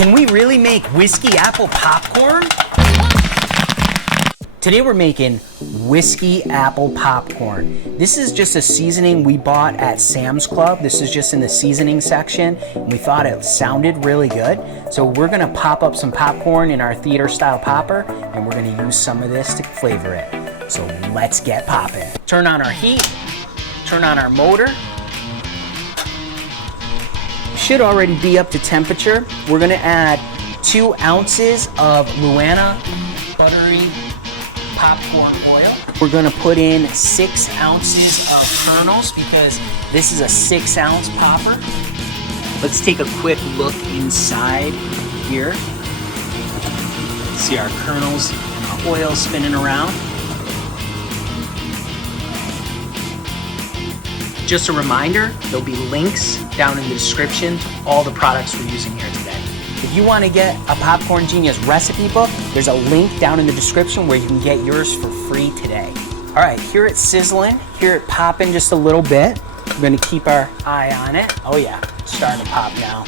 Can we really make whiskey apple popcorn? Today we're making whiskey apple popcorn. This is just a seasoning we bought at Sam's Club. This is just in the seasoning section, and we thought it sounded really good. So we're gonna pop up some popcorn in our theater style popper, and we're gonna use some of this to flavor it. So let's get popping. Turn on our heat, turn on our motor. Should already be up to temperature. We're gonna add 2 ounces of Luana buttery popcorn oil. We're gonna put in 6 ounces of kernels because this is a 6-ounce popper. Let's take a quick look inside here. See our kernels and our oil spinning around. Just a reminder, there'll be links down in the description to all the products we're using here today. If you want to get a Popcorn Genius recipe book, there's a link down in the description where you can get yours for free today. All right, here it's sizzling, here it popping just a little bit. We're gonna keep our eye on it. Oh yeah, it's starting to pop now.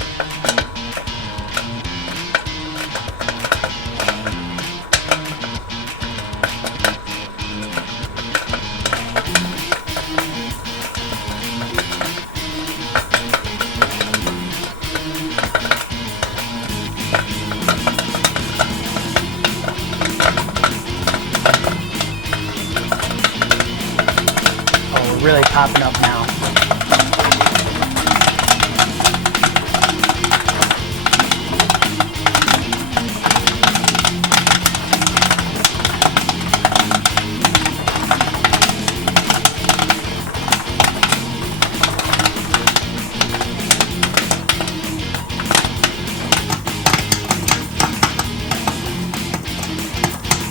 Really popping up now.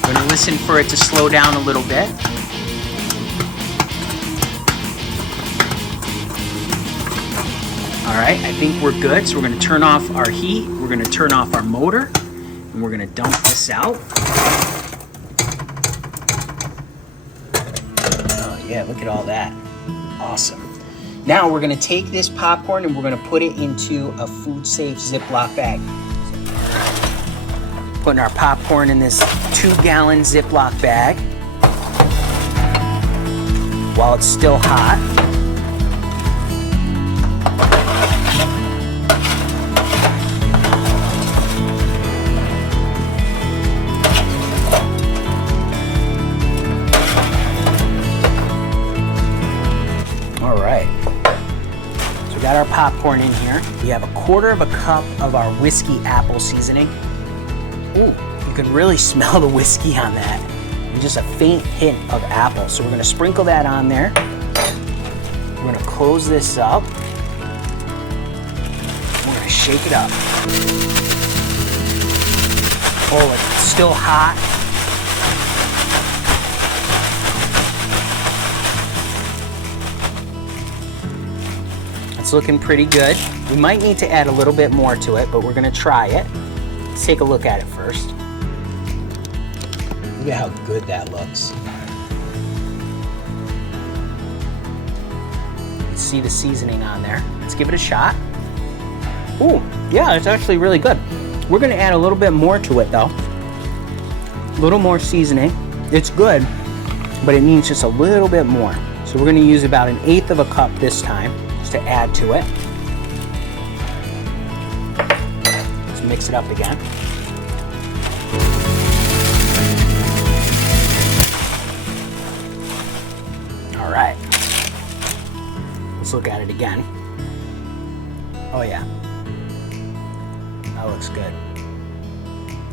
I'm gonna listen for it to slow down a little bit. All right, I think we're good. So we're gonna turn off our heat, we're gonna turn off our motor, and we're gonna dump this out. Oh yeah, look at all that. Awesome. Now we're gonna take this popcorn and we're gonna put it into a food-safe Ziploc bag. Putting our popcorn in this 2-gallon Ziploc bag while it's still hot. All right, so we got our popcorn in here. We have 1/4 cup of our whiskey apple seasoning. Ooh, you can really smell the whiskey on that. And just a faint hint of apple. So we're gonna sprinkle that on there. We're gonna close this up. We're gonna shake it up. Oh, it's still hot. It's looking pretty good. We might need to add a little bit more to it, but we're gonna try it. Let's take a look at it first. Look at how good that looks. You can see the seasoning on there. Let's give it a shot. Ooh, yeah, it's actually really good. We're gonna add a little bit more to it though. A little more seasoning. It's good, but it needs just a little bit more. So we're gonna use about 1/8 cup this time, just to add to it. Let's mix it up again. All right, let's look at it again. Oh yeah, that looks good.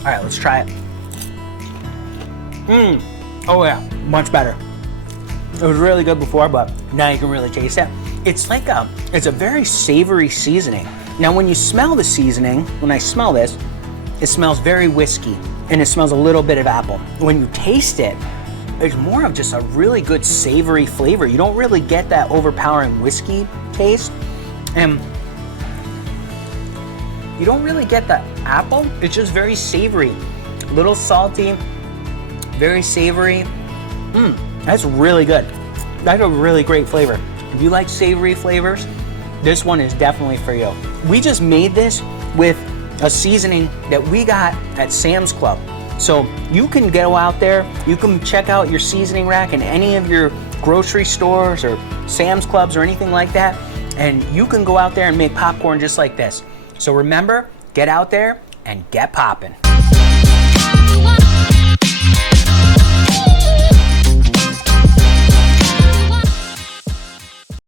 All right, let's try it. Oh yeah, much better. It was really good before, but now you can really taste it. It's like it's a very savory seasoning. Now when you smell the seasoning, when I smell this, it smells very whiskey and it smells a little bit of apple. When you taste it, it's more of just a really good savory flavor. You don't really get that overpowering whiskey taste, and you don't really get the apple. It's just very savory, a little salty, very savory. That's really good. That's a really great flavor. If you like savory flavors, this one is definitely for you. We just made this with a seasoning that we got at Sam's Club. So you can go out there, you can check out your seasoning rack in any of your grocery stores or Sam's Clubs or anything like that, and you can go out there and make popcorn just like this. So remember, get out there and get poppin'.